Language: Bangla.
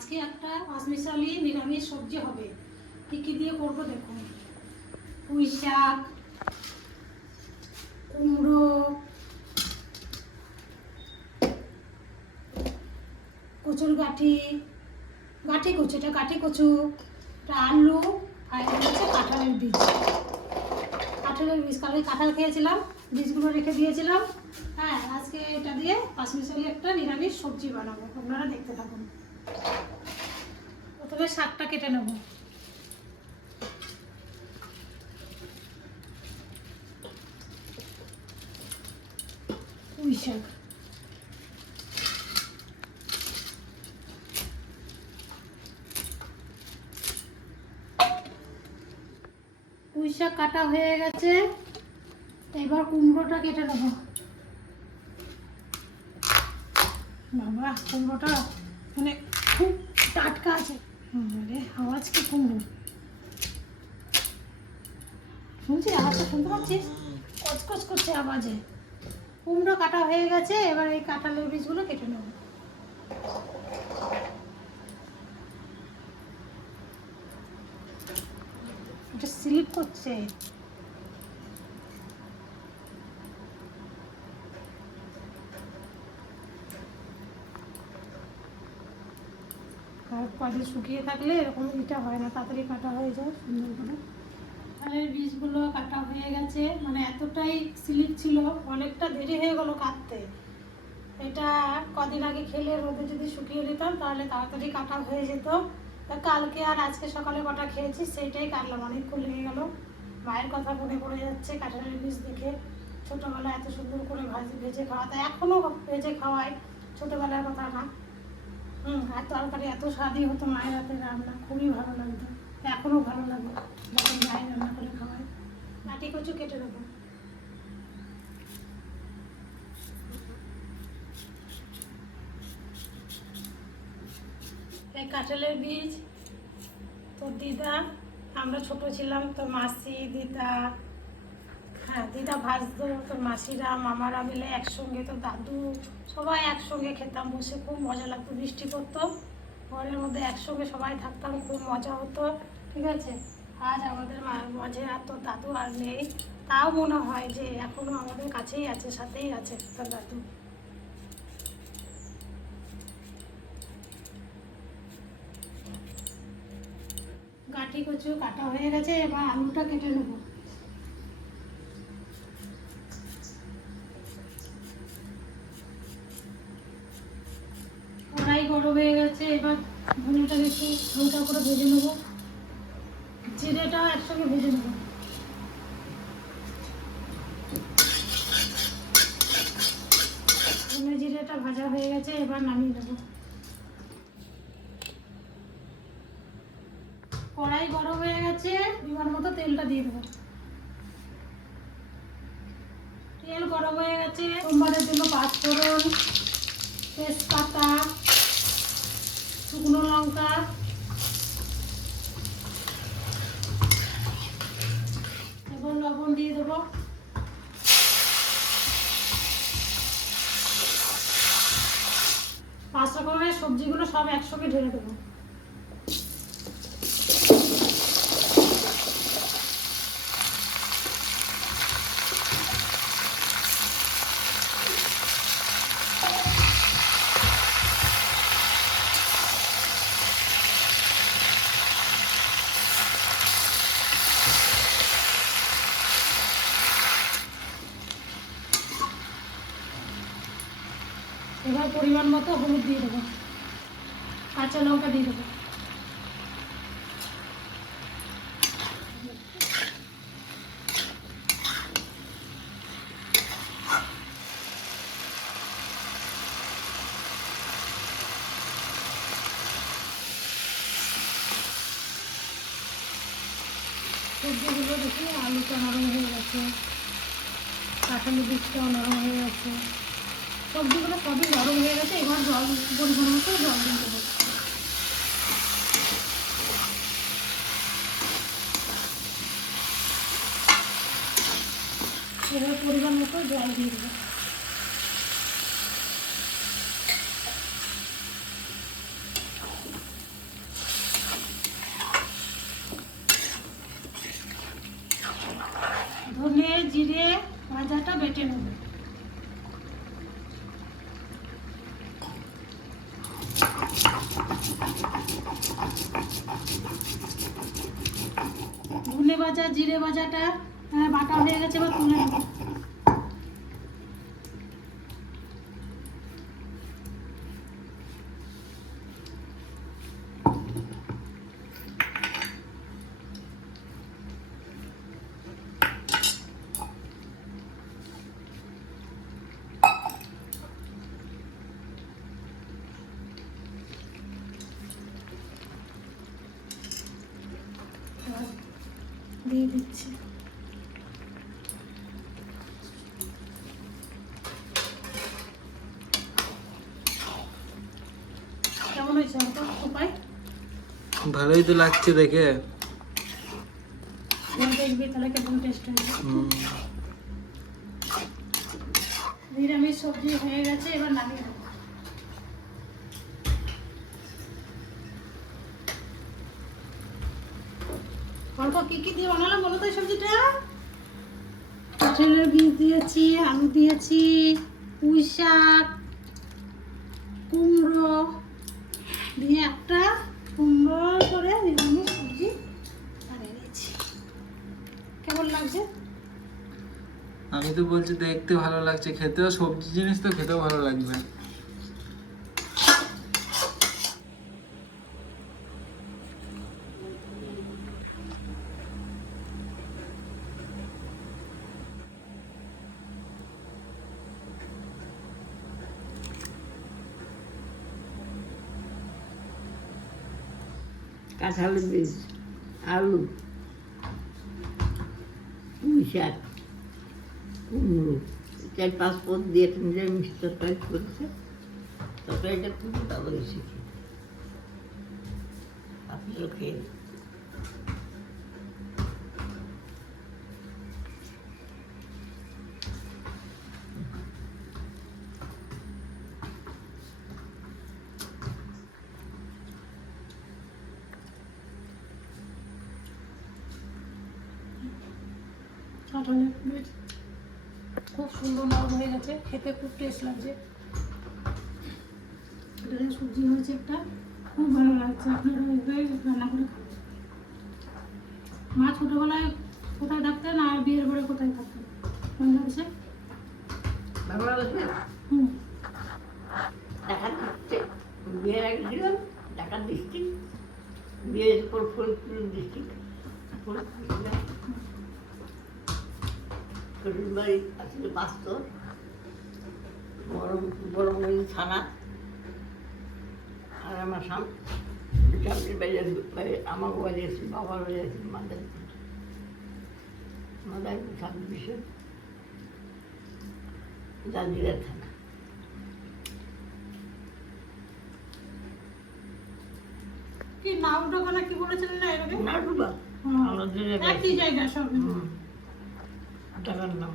আজকে একটা পাঁচমিশালি নিরামিষ সবজি হবে। কি কি দিয়ে করব দেখুন? পুঁই শাক, কুমড়ো, কচুর গাঠি গাঠি কচু, এটা গাঠি কচু, এটা আলু, আর এটা হচ্ছে কাঁঠালের বীজ। কাঁঠালের বীজ কালকে কাঁঠাল খেয়েছিলাম, বীজগুলো রেখে দিয়েছিলাম। হ্যাঁ আজকে এটা দিয়ে পাঁচমিশালি একটা নিরামিষ সবজি বানাবো, আপনারা দেখতে থাকুন। প্রথমে শাকটা কেটে নেব। পুঁই শাক। পুঁই শাক কাটা হয়ে গেছে। এবার কুমড়োটা কেটে নেব। বাবা কুমড়োটা মানে খুব টাটকা আছে। আওয়াজ কি কুমড়ো শুনছিস? আওয়াজটা শুনতে পাচ্ছিস? কচকচ করছে আওয়াজে। কুমড়ো কাটা হয়ে গেছে, এবার এই কাঁঠালের বীজগুলো কেটে নেব। এটা স্লিপ করছে কদিন শুকিয়ে থাকলে এরকম ইটা হয় না, তাড়াতাড়ি কাটা হয়ে যায় সুন্দর করে ধানের বীজগুলো কাটা হয়ে গেছে মানে এতটাই স্লিপ ছিল, অনেকটা দেরি হয়ে গেলো কাটতে। এটা কদিন আগে খেলে রোদে যদি শুকিয়ে নিতাম, তাহলে তাড়াতাড়ি কাটা হয়ে যেত। কালকে আর আজকে সকালে কটা খেয়েছি, সেইটাই কাটলাম, অনেকক্ষণ লেগে গেল। মায়ের কথা মনে পড়ে যাচ্ছে কাঁঠালের বীজ দেখে। ছোটোবেলায় এত সুন্দর করে ভাজি, ভেজে খাওয়াতে এখনও ভেজে খাওয়াই, ছোটোবেলার কথা না। হুম, আর তরকারি এত স্বাদই হতো মায়ের হাতে রান্না, খুবই ভালো লাগতো। এখনও ভালো লাগে, যখন মায়ের রান্না করে খাওয়াই কাটি কচু কেটে দেবো। এই কাঁঠালের বীজ, তোর দিদা, আমরা ছোট ছিলাম, তোর মাসি, দিদা হ্যাঁ দিদা ভাজতো তোর মাসিরা, মামারা মিলে একসঙ্গে তোর দাদু সবাই একসঙ্গে খেতাম, বসে খুব মজা লাগতো, বৃষ্টি পড়তো। ঘরের মধ্যে একসঙ্গে সবাই থাকতাম, খুব মজা হতো, ঠিক আছে? আজ আমাদের মাঝে আর তোর দাদু আর নেই। তাও মনে হয় যে এখনও আমাদের কাছেই আছে, সাথেই আছে তার দাদু। গাঠি কচু কাটা হয়ে গেছে, এবার আলুটা কেটে নেব কড়াই গরম হয়ে গেছে এবার ধনেটাকে একটু হালকা করে ভেজে নেব। জিরেটাও একসঙ্গে ভেজে নেব। জিরেটা ভাজা হয়ে গেছে, এবার নামিয়ে দেবো কড়াই গরম হয়ে গেছে বিমান মতো তেলটা দিয়ে দেবো। তেল গরম হয়ে গেছে, সোমবারের জন্য পাঁচফোড়ন তেজপাতা শুকনো লঙ্কা। এবং লবণ দিয়ে দেবো। পাঁচ রকমের সবজিগুলো সব একসঙ্গে ঢেলে দেবো। এবার পরিমাণ মতো হলুদ দিয়ে দেবো। কাঁচা লঙ্কা দিয়ে দেবো। সবজিগুলো দেখি আলুটা নরম হয়ে গেছে। কাঁঠালি বীজটাও নরম হয়ে গেছে। সবজিগুলো সবই গরম হয়ে গেছে, এবার জল পরিমাণ মতো জল দিতে হবে। এবার পরিমাণ মতো জল দিয়ে দেবো। ধনে, জিরে, ভাজাটা বেটে নেবে। ভাজা জিরে ভাজাটা বাটা হয়ে গেছে বা তুলে দিয়ে দিচ্ছি। কেমন হয়েছে উপায় ভালোই তো লাগছে দেখে। দেখবি তাহলে কেমন টেস্ট হয়েছে। নিরামিষ সবজি হয়ে গেছে এবার নামিয়ে দেবো। অল্প কি কি দিয়ে বানালাম বলো তো এই সবজিটা? কাঁঠালের বীজ দিয়েছি, আলু দিয়েছি, পুঁই শাক, কুমড়ো দিয়ে একটা সুন্দর করে নিরামিষ সবজি বানিয়ে নিয়েছি। কেমন লাগছে? আমি তো বলছি দেখতে ভালো লাগছে, খেতেও সবজি জিনিস তো খেতেও ভালো লাগবে। কাঁঠালের বীজ আলু, পুঁই শাক, কুমড়ো, চার পাঁচ পদ দিয়ে নিরামিষ তরকারি করেছে। তরকারিটা খুবই ভালো হয়েছে আপনি খেয়ে কাঁঠালের বীজ খুব সুন্দর নরম হয়ে গেছে খেতে খুব টেস্ট লাগছে। এটা সবজি হয়েছে একটা খুব ভালো লাগছে। আপনারা এইভাবে রান্না করে মা ছোটোবেলায় কোথায় থাকতেন আর বিয়ের পরে কোথায় থাকতেন? মনে লাগছে হুম। বিয়ের আগে ছিলাম টাকা ডিস্ট্রিক্ট বিয়ের পর ফরিদপুর ডিস্ট্রিক্ট ফরিদপুর শ্বশুর বাড়ি আসলে বাস্তব বড় বড়মণি থানা। আর আমার সাম স্বামীর বাড়ি আছে- আমার বাড়ি আছে বাবার বাড়ি আছে মাদারীপুর। মাদারীপুর সাব ডিভিশন জাজিরা থানা। কি নাও দোকানে কি বলেছিলেন না এরকম নাটুবা। আমাদের একই জায়গা সব। টাকার নাম